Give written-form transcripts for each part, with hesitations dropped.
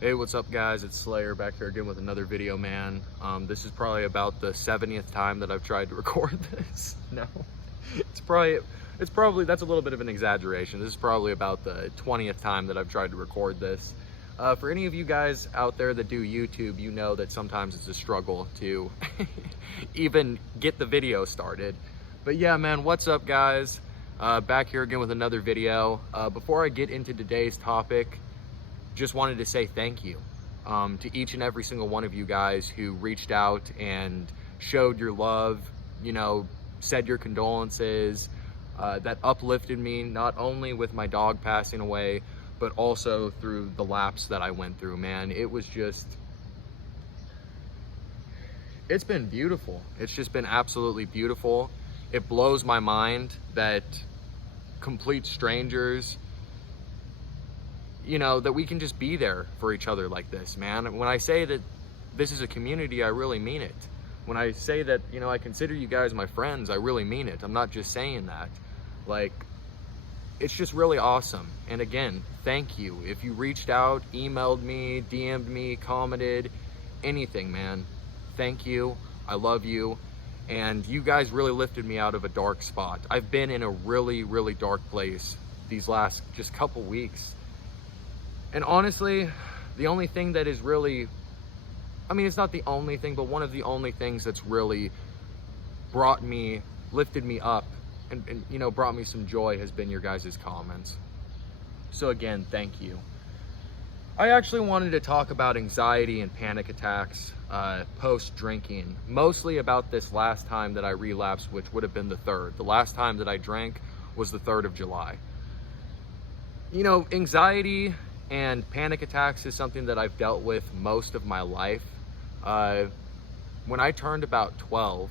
Hey, what's up guys? It's Slayer back here again with another video, man. This is probably about the 70th time that I've tried to record this. No, it's probably, that's a little bit of an exaggeration. This is probably about the 20th time that I've tried to record this. For any of you guys out there that do YouTube, you know that sometimes it's a struggle to even get the video started. But yeah, man, what's up guys? Back here again with another video. Before I get into today's topic, just wanted to say thank you to each and every single one of you guys who reached out and showed your love, you know, said your condolences. That uplifted me, not only with my dog passing away, but also through the lapse that I went through, man. It was just, it's been beautiful. It's just been absolutely beautiful. It blows my mind that complete strangers, you know, that we can just be there for each other like this, man. When I say that this is a community, I really mean it. When I say that, you know, I consider you guys my friends, I really mean it. I'm not just saying that. Like, it's just really awesome. And again, thank you. If you reached out, emailed me, DM'd me, commented, anything, man, thank you. I love you. And you guys really lifted me out of a dark spot. I've been in a really, really dark place these last just couple weeks. And honestly, the only thing that is really, I mean, it's not the only thing, but one of the only things that's really lifted me up and you know, brought me some joy has been your guys' comments. So again, thank you. I actually wanted to talk about anxiety and panic attacks post-drinking, mostly about this last time that I relapsed, which would have been the 3rd. The last time that I drank was the 3rd of July. You know, anxiety and panic attacks is something that I've dealt with most of my life. When I turned about 12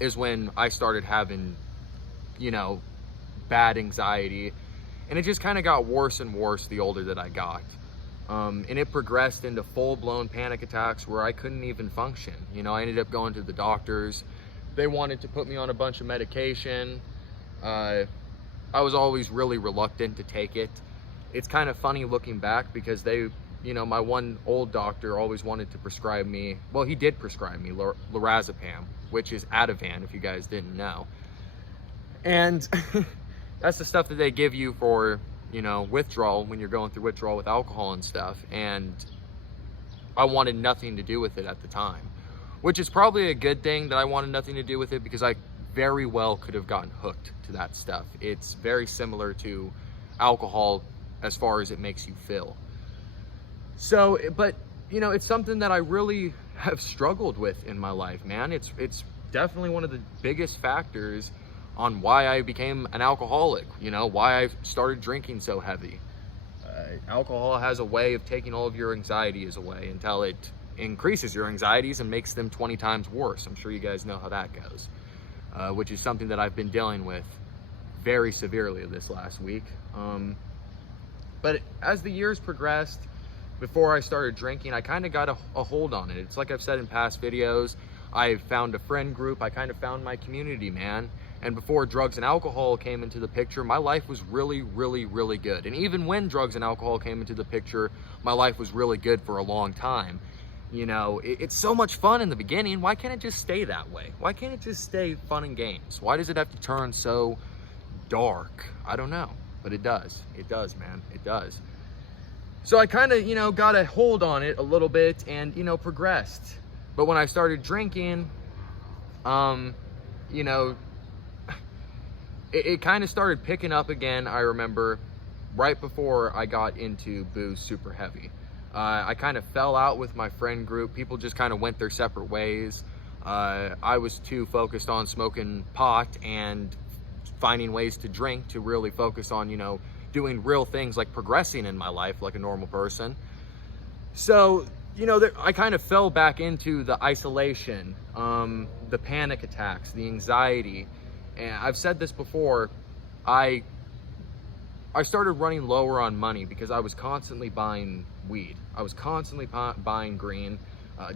is when I started having, you know, bad anxiety. And it just kind of got worse and worse the older that I got. And it progressed into full-blown panic attacks where I couldn't even function. You know, I ended up going to the doctors. They wanted to put me on a bunch of medication. I was always really reluctant to take it. It's kind of funny looking back because they, you know, my one old doctor always wanted to prescribe me, well, he did prescribe me lorazepam, which is Ativan, if you guys didn't know. And that's the stuff that they give you for, you know, withdrawal when you're going through withdrawal with alcohol and stuff. And I wanted nothing to do with it at the time, which is probably a good thing that I wanted nothing to do with it, because I very well could have gotten hooked to that stuff. It's very similar to alcohol as far as it makes you feel. So, but you know, it's something that I really have struggled with in my life, man. It's definitely one of the biggest factors on why I became an alcoholic, you know, why I started drinking so heavy. Alcohol has a way of taking all of your anxieties away until it increases your anxieties and makes them 20 times worse. I'm sure you guys know how that goes, which is something that I've been dealing with very severely this last week. But as the years progressed, before I started drinking, I kind of got a hold on it. It's like I've said in past videos, I found a friend group, I kind of found my community, man. And before drugs and alcohol came into the picture, my life was really, really, really good. And even when drugs and alcohol came into the picture, my life was really good for a long time. You know, it's so much fun in the beginning. Why can't it just stay that way? Why can't it just stay fun and games? Why does it have to turn so dark? I don't know. But it does. It does, man. It does. So I kind of, you know, got a hold on it a little bit and, you know, progressed. But when I started drinking, you know, it kind of started picking up again. I remember right before I got into booze super heavy. I kind of fell out with my friend group. People just kind of went their separate ways. I was too focused on smoking pot and finding ways to drink to really focus on, you know, doing real things like progressing in my life like a normal person. So, you know, I kind of fell back into the isolation, the panic attacks, the anxiety. And I've said this before, I started running lower on money because I was constantly buying weed. I was constantly buying green,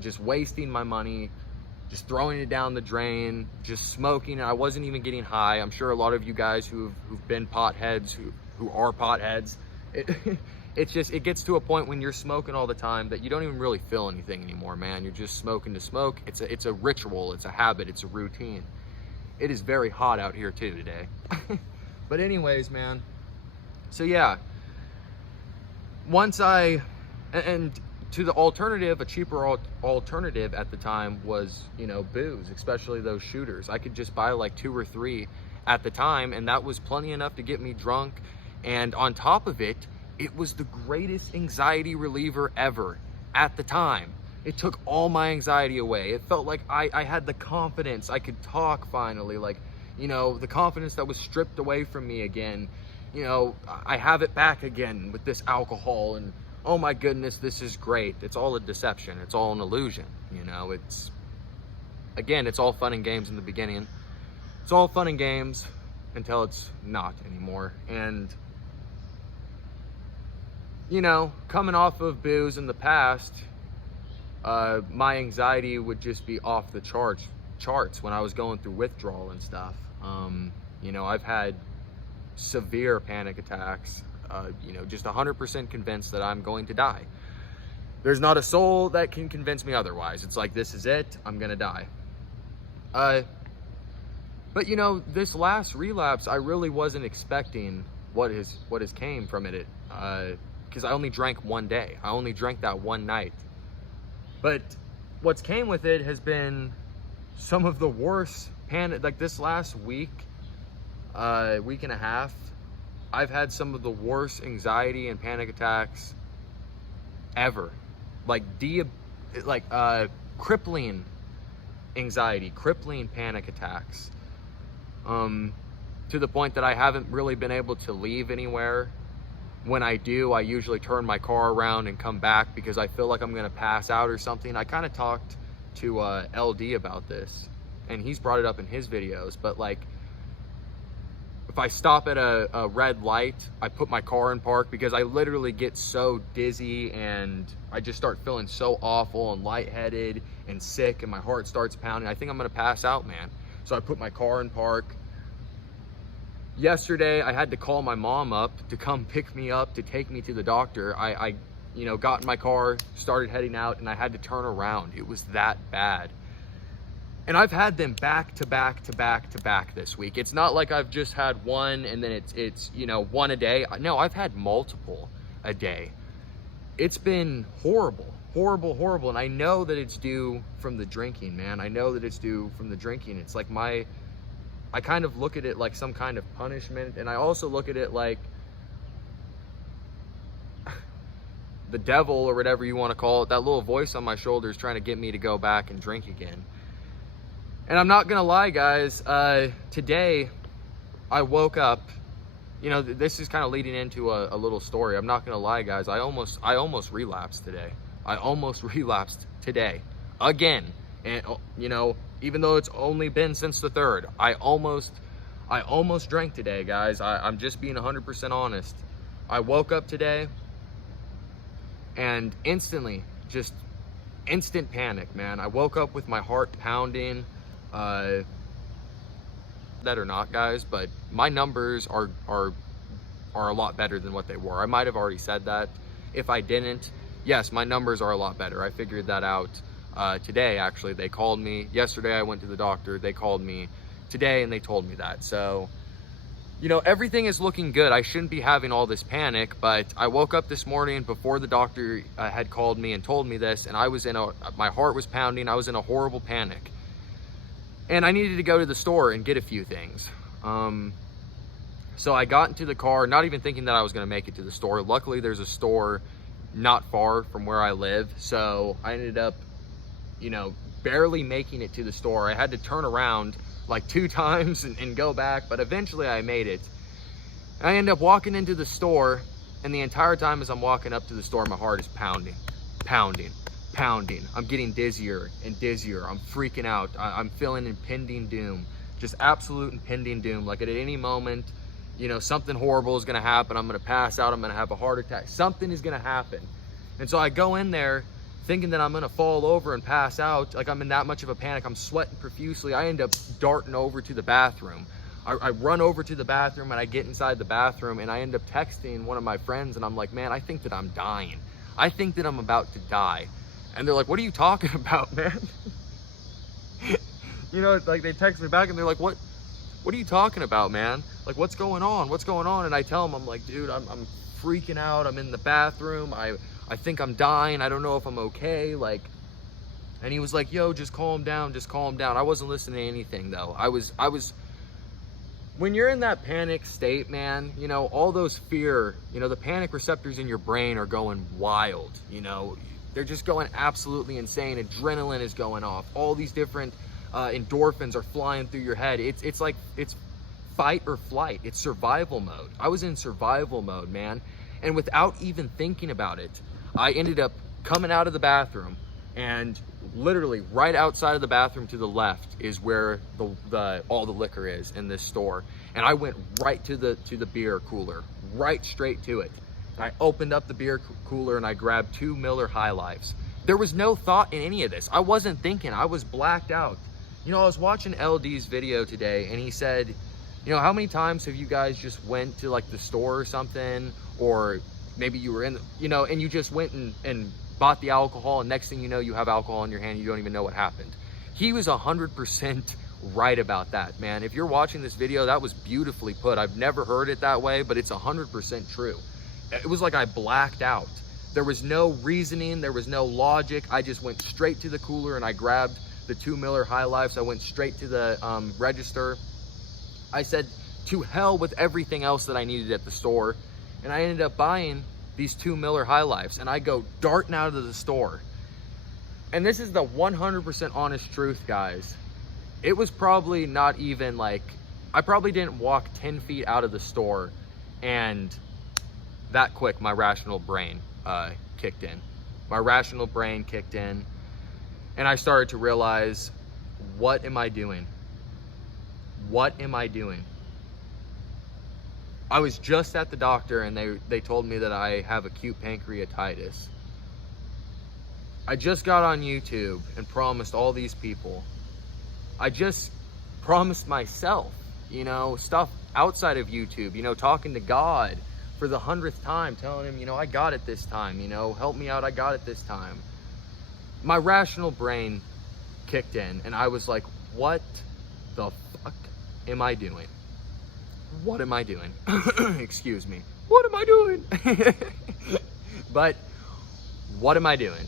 just wasting my money, just throwing it down the drain, just smoking. I wasn't even getting high. I'm sure a lot of you guys who've been potheads, who are potheads, it's just, it gets to a point when you're smoking all the time that you don't even really feel anything anymore, man. You're just smoking to smoke. It's a ritual, it's a habit, it's a routine. It is very hot out here too today. But anyways, man, so yeah, and to the alternative, a cheaper alternative at the time was, you know, booze, especially those shooters. I could just buy like 2 or 3 at the time, and that was plenty enough to get me drunk. And on top of it, it was the greatest anxiety reliever ever at the time. It took all my anxiety away. It felt like I had the confidence. I could talk finally, like, you know, the confidence that was stripped away from me again. You know, I have it back again with this alcohol, and oh my goodness, this is great. It's all a deception. It's all an illusion. You know, again, it's all fun and games in the beginning. It's all fun and games until it's not anymore. And, you know, coming off of booze in the past, my anxiety would just be off the charts when I was going through withdrawal and stuff. You know, I've had severe panic attacks, you know, just 100% convinced that I'm going to die. There's not a soul that can convince me otherwise. It's like, this is it, I'm gonna die. But you know, this last relapse, I really wasn't expecting what has came from it, because I only drank one day. I only drank that one night. But what's came with it has been some of the worst panic, like this last week, week and a half, I've had some of the worst anxiety and panic attacks ever. Like crippling anxiety, crippling panic attacks. To the point that I haven't really been able to leave anywhere. When I do, I usually turn my car around and come back because I feel like I'm gonna pass out or something. I kind of talked to LD about this, and he's brought it up in his videos, but like, if I stop at a red light, I put my car in park because I literally get so dizzy and I just start feeling so awful and lightheaded and sick, and my heart starts pounding. I think I'm gonna pass out, man. So I put my car in park. Yesterday, I had to call my mom up to come pick me up to take me to the doctor. I you know, got in my car, started heading out, and I had to turn around. It was that bad. And I've had them back to back to back to back this week. It's not like I've just had one and then it's you know, one a day. No, I've had multiple a day. It's been horrible, horrible, horrible. And I know that it's due from the drinking, man. I know that it's due from the drinking. It's like I kind of look at it like some kind of punishment. And I also look at it like the devil, or whatever you want to call it, that little voice on my shoulder is trying to get me to go back and drink again. And I'm not gonna lie, guys, today I woke up, you know, this is kind of leading into a little story. I'm not gonna lie, guys, I almost relapsed today. I almost relapsed today, again. And, you know, even though it's only been since the 3rd, I almost drank today, guys. I'm just being 100% honest. I woke up today and instantly, just instant panic, man. I woke up with my heart pounding. That or not, guys, but my numbers are a lot better than what they were. I might have already said that. If I didn't, yes, my numbers are a lot better. I figured that out today, actually. They called me yesterday. I went to the doctor. They called me today and they told me that. So, you know, everything is looking good. I shouldn't be having all this panic, but I woke up this morning before the doctor had called me and told me this, and my heart was pounding. I was in a horrible panic. And I needed to go to the store and get a few things. So I got into the car, not even thinking that I was gonna make it to the store. Luckily, there's a store not far from where I live. So I ended up, you know, barely making it to the store. I had to turn around like 2 times and go back, but eventually I made it. I ended up walking into the store, and the entire time as I'm walking up to the store, my heart is pounding, pounding, pounding. I'm getting dizzier and dizzier. I'm freaking out. I'm feeling impending doom, just absolute impending doom. Like at any moment, you know, something horrible is gonna happen. I'm gonna pass out. I'm gonna have a heart attack. Something is gonna happen. And so I go in there thinking that I'm gonna fall over and pass out. Like I'm in that much of a panic. I'm sweating profusely. I end up darting over to the bathroom. I run over to the bathroom, and I get inside the bathroom, and I end up texting one of my friends, and I'm like, man, I think that I'm dying. I think that I'm about to die. And they're like, what are you talking about, man? You know, like they text me back and they're like, what are you talking about, man? Like, what's going on? What's going on? And I tell them, I'm like, dude, I'm freaking out. I'm in the bathroom. I think I'm dying. I don't know if I'm okay. Like, and he was like, yo, just calm down. Just calm down. I wasn't listening to anything though. I was, when you're in that panic state, man, you know, all those fear, you know, the panic receptors in your brain are going wild, you know, they're just going absolutely insane. Adrenaline is going off. All these different endorphins are flying through your head. It's like, it's fight or flight. It's survival mode. I was in survival mode, man. And without even thinking about it, I ended up coming out of the bathroom, and literally right outside of the bathroom to the left is where all the liquor is in this store. And I went right to the beer cooler, right straight to it. And I opened up the beer cooler and I grabbed 2 Miller High Lifes. There was no thought in any of this. I wasn't thinking. I was blacked out. You know, I was watching LD's video today, and he said, you know, how many times have you guys just went to like the store or something, or maybe you were in, you know, and you just went and bought the alcohol, and next thing you know, you have alcohol in your hand, you don't even know what happened. He was 100% right about that, man. If you're watching this video, that was beautifully put. I've never heard it that way, but it's 100% true. It was like I blacked out. There was no reasoning, there was no logic. I just went straight to the cooler and I grabbed the 2 Miller High Lifes. I went straight to the register. I said, to hell with everything else that I needed at the store. And I ended up buying these 2 Miller High Lifes, and I go darting out of the store. And this is the 100% honest truth, guys. It was probably not even like, I probably didn't walk 10 feet out of the store, and that quick, my rational brain kicked in. My rational brain kicked in, and I started to realize, what am I doing? What am I doing? I was just at the doctor, and they told me that I have acute pancreatitis. I just got on YouTube and promised all these people. I just promised myself, you know, stuff outside of YouTube, you know, talking to God for the 100th time, telling him, you know, I got it this time, you know, help me out, I got it this time. My rational brain kicked in, and I was like, what the fuck am I doing? What am I doing? Excuse me. What am I doing? But what am I doing?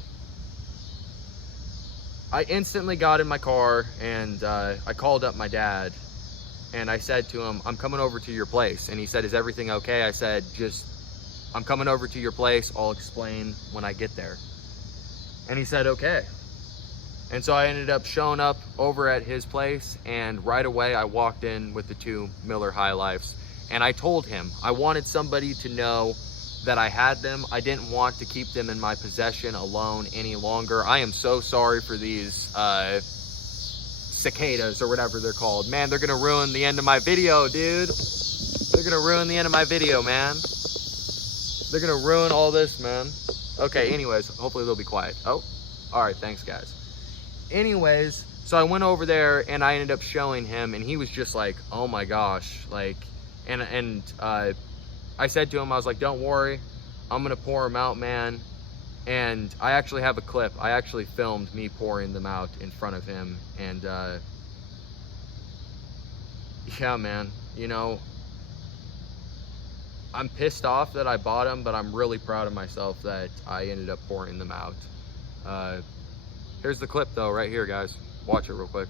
I instantly got in my car, and I called up my dad, and I said to him, I'm coming over to your place. And he said, is everything okay? I said, I'm coming over to your place. I'll explain when I get there. And he said, okay. And so I ended up showing up over at his place, and right away I walked in with the 2 Miller High Lifes. And I told him I wanted somebody to know that I had them. I didn't want to keep them in my possession alone any longer. I am so sorry for these cicadas or whatever they're called. Man, they're gonna ruin the end of my video, dude. They're gonna ruin the end of my video, man. They're gonna ruin all this, man. Okay, anyways, hopefully they'll be quiet. Oh, all right, thanks guys. Anyways, so I went over there and I ended up showing him, and he was just like, oh my gosh, like, and I said to him, I was like, don't worry, I'm gonna pour them out, man. And I actually have a clip. I actually filmed me pouring them out in front of him, and yeah, man, you know, I'm pissed off that I bought them, but I'm really proud of myself that I ended up pouring them out. Here's the clip though, right here, guys. Watch it real quick.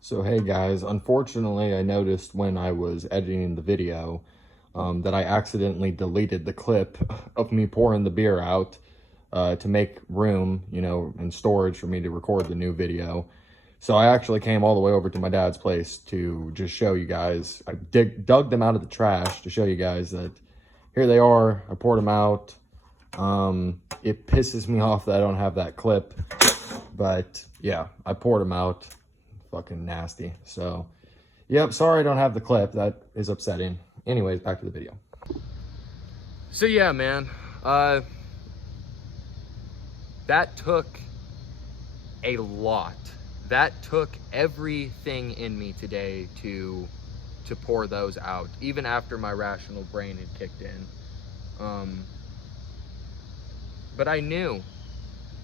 So hey guys, unfortunately I noticed when I was editing the video that I accidentally deleted the clip of me pouring the beer out to make room, you know, and storage for me to record the new video. So I actually came all the way over to my dad's place to just show you guys. I dug them out of the trash to show you guys that here they are. I poured them out. It pisses me off that I don't have that clip, but yeah, I poured them out. Fucking nasty. So yep, sorry I don't have the clip. That is upsetting. Anyways, back to the video. So yeah, man, that took a lot. That took everything in me today to to pour those out, even after my rational brain had kicked in. But I knew,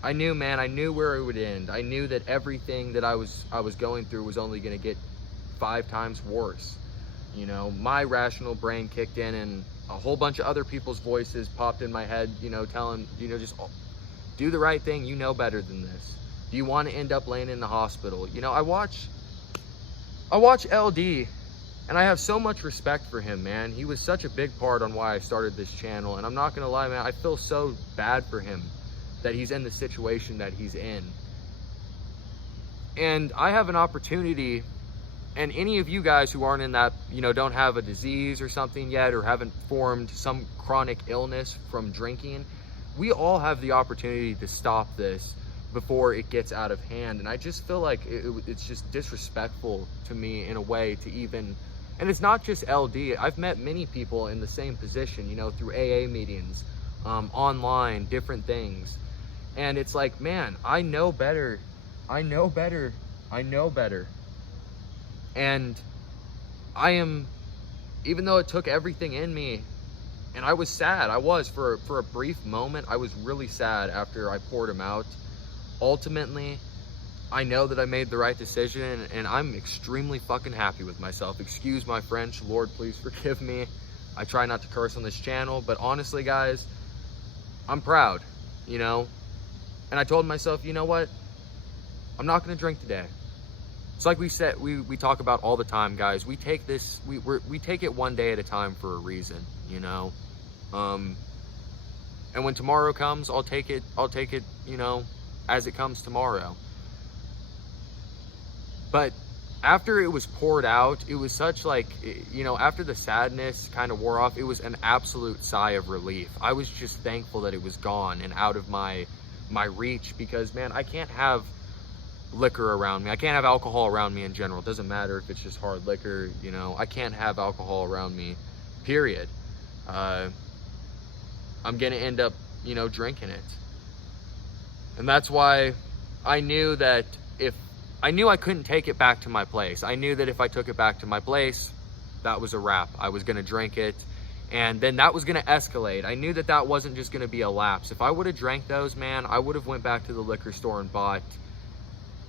man, I knew where it would end. I knew that everything that I was going through was only going to get 5 times worse. You know, my rational brain kicked in, and a whole bunch of other people's voices popped in my head, you know, telling, you know, just do the right thing. You know better than this. Do you want to end up laying in the hospital? You know, I watch LD, and I have so much respect for him, man. He was such a big part on why I started this channel, and I'm not gonna lie, man, I feel so bad for him that he's in the situation that he's in. And I have an opportunity, and any of you guys who aren't in that, you know, don't have a disease or something yet, or haven't formed some chronic illness from drinking, we all have the opportunity to stop this before it gets out of hand. And I just feel like it's just disrespectful to me in a way to even, and it's not just LD, I've met many people in the same position, you know, through AA meetings, online, different things. And it's like, man, I know better. And I am, even though it took everything in me, and I was sad, for a brief moment, I was really sad after I poured him out. Ultimately, I know that I made the right decision, and I'm extremely fucking happy with myself. Excuse my French, Lord, please forgive me. I try not to curse on this channel, but honestly, guys, I'm proud, you know? And I told myself, you know what? I'm not gonna drink today. It's like we said, we talk about all the time, guys. We take this, we take it one day at a time for a reason, you know? And when tomorrow comes, I'll take it, you know, as it comes tomorrow. But after it was poured out, it was such like, you know, after the sadness kind of wore off, it was an absolute sigh of relief. I was just thankful that it was gone and out of my reach, because, man, I can't have liquor around me. I can't have alcohol around me in general. It doesn't matter if it's just hard liquor, you know, I can't have alcohol around me, period. I'm gonna end up, you know, drinking it. And that's why I knew that I couldn't take it back to my place. I knew that if I took it back to my place, that was a wrap. I was gonna drink it, and then that was gonna escalate. I knew that that wasn't just gonna be a lapse. If I would have drank those, man, I would have went back to the liquor store and bought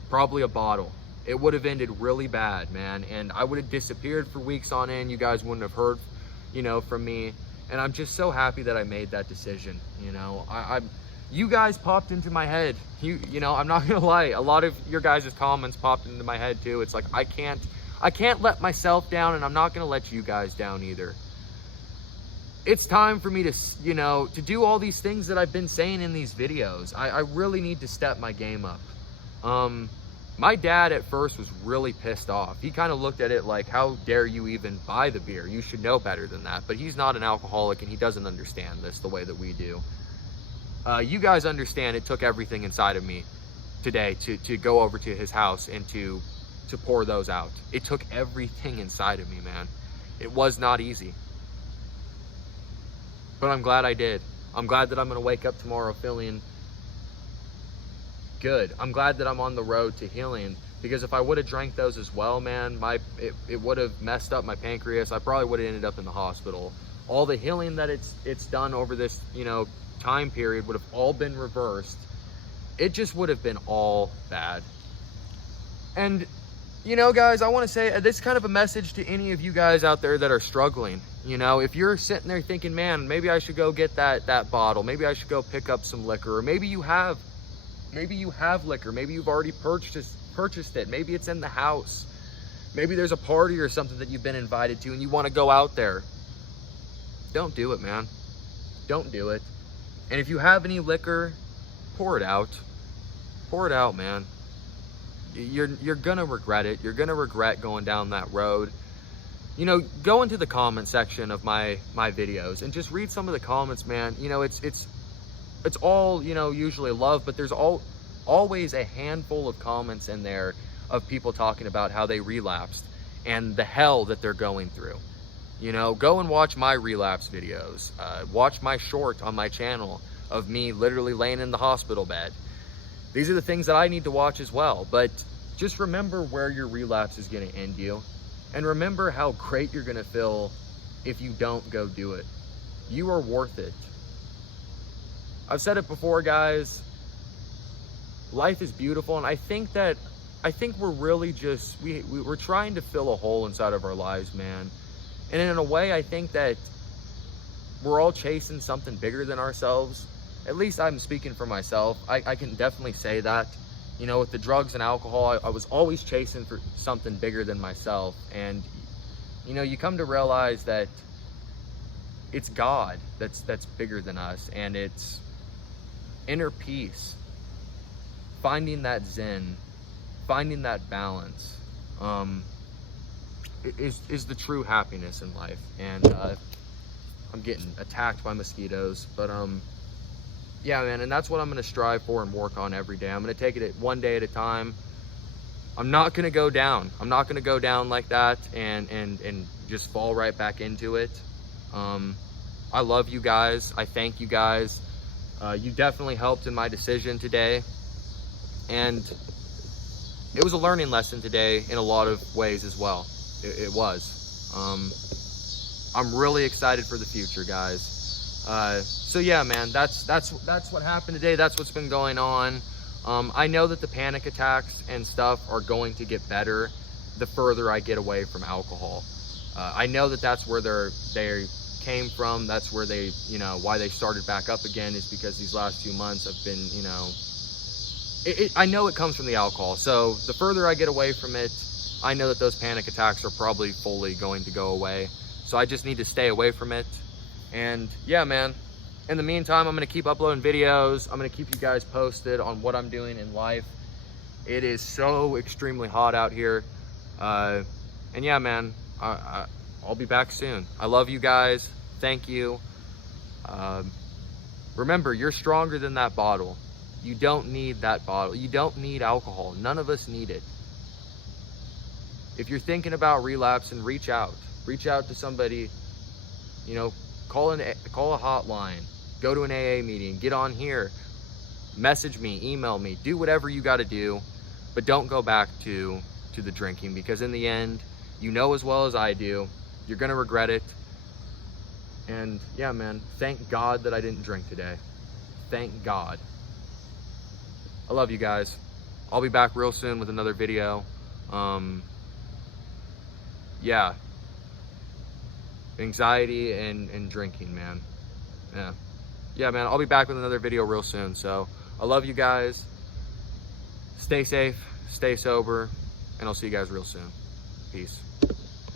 probably a bottle. It would have ended really bad, man, and I would have disappeared for weeks on end. You guys wouldn't have heard, you know, from me. And I'm just so happy that I made that decision, you know. You guys popped into my head. You know, I'm not gonna lie, a lot of your guys' comments popped into my head too. It's like, I can't let myself down, and I'm not gonna let you guys down either. It's time for me to, you know, to do all these things that I've been saying in these videos. I really need to step my game up. My dad at first was really pissed off. He kind of looked at it like, how dare you even buy the beer? You should know better than that. But he's not an alcoholic, and he doesn't understand this the way that we do. You guys understand it took everything inside of me today to go over to his house and to pour those out. It took everything inside of me, man. It was not easy. But I'm glad I did. I'm glad that I'm gonna wake up tomorrow feeling good. I'm glad that I'm on the road to healing, because if I would have drank those as well, man, it would have messed up my pancreas. I probably would have ended up in the hospital. All the healing that it's done over this, you know, time period would have all been reversed. It just would have been all bad. And, you know, guys, I want to say this is kind of a message to any of you guys out there that are struggling. You know, if you're sitting there thinking, man, maybe I should go get that bottle, maybe I should go pick up some liquor, or maybe you have liquor, maybe you've already purchased it, maybe it's in the house, maybe there's a party or something that you've been invited to and you want to go out there. Don't do it, man. Don't do it. And if you have any liquor, pour it out. Pour it out, man. You're gonna regret it. You're gonna regret going down that road. You know, go into the comment section of my videos and just read some of the comments, man. You know, it's all, you know, usually love, but there's always a handful of comments in there of people talking about how they relapsed and the hell that they're going through. You know, go and watch my relapse videos. Watch my short on my channel of me literally laying in the hospital bed. These are the things that I need to watch as well. But just remember where your relapse is going to end you. And remember how great you're gonna feel if you don't go do it. You are worth it. I've said it before, guys. Life is beautiful, and I think we're really just, we're trying to fill a hole inside of our lives, man. And in a way, I think that we're all chasing something bigger than ourselves. At least I'm speaking for myself. I can definitely say that. You know, with the drugs and alcohol, I was always chasing for something bigger than myself. And, you know, you come to realize that it's God that's bigger than us, and it's inner peace, finding that zen, finding that balance, is the true happiness in life. And I'm getting attacked by mosquitoes, but yeah, man, and that's what I'm gonna strive for and work on every day. I'm gonna take it one day at a time. I'm not gonna go down. I'm not gonna go down like that and just fall right back into it. I love you guys. I thank you guys. You definitely helped in my decision today. And it was a learning lesson today in a lot of ways as well. It was. I'm really excited for the future, guys. So yeah, man, that's what happened today. That's what's been going on. I know that the panic attacks and stuff are going to get better the further I get away from alcohol. I know that that's where they came from. That's where they, you know, why they started back up again is because these last 2 months have been, you know, I know it comes from the alcohol. So the further I get away from it, I know that those panic attacks are probably fully going to go away. So I just need to stay away from it. And yeah, man, in the meantime, I'm going to keep uploading videos. I'm going to keep you guys posted on what I'm doing in life. It is so extremely hot out here. And yeah, man, I'll be back soon. I love you guys. Thank you. Remember, you're stronger than that bottle. You don't need that bottle. You don't need alcohol. None of us need it. If you're thinking about relapsing, reach out. Reach out to somebody, you know, call a hotline, go to an AA meeting, get on here, message me, email me, do whatever you got to do, but don't go back to the drinking, because in the end, you know as well as I do, you're going to regret it. And yeah, man, thank God that I didn't drink today. Thank God. I love you guys. I'll be back real soon with another video. Yeah. Anxiety and drinking, man. Yeah, man, I'll be back with another video real soon. So I love you guys. Stay safe, stay sober, and I'll see you guys real soon. Peace.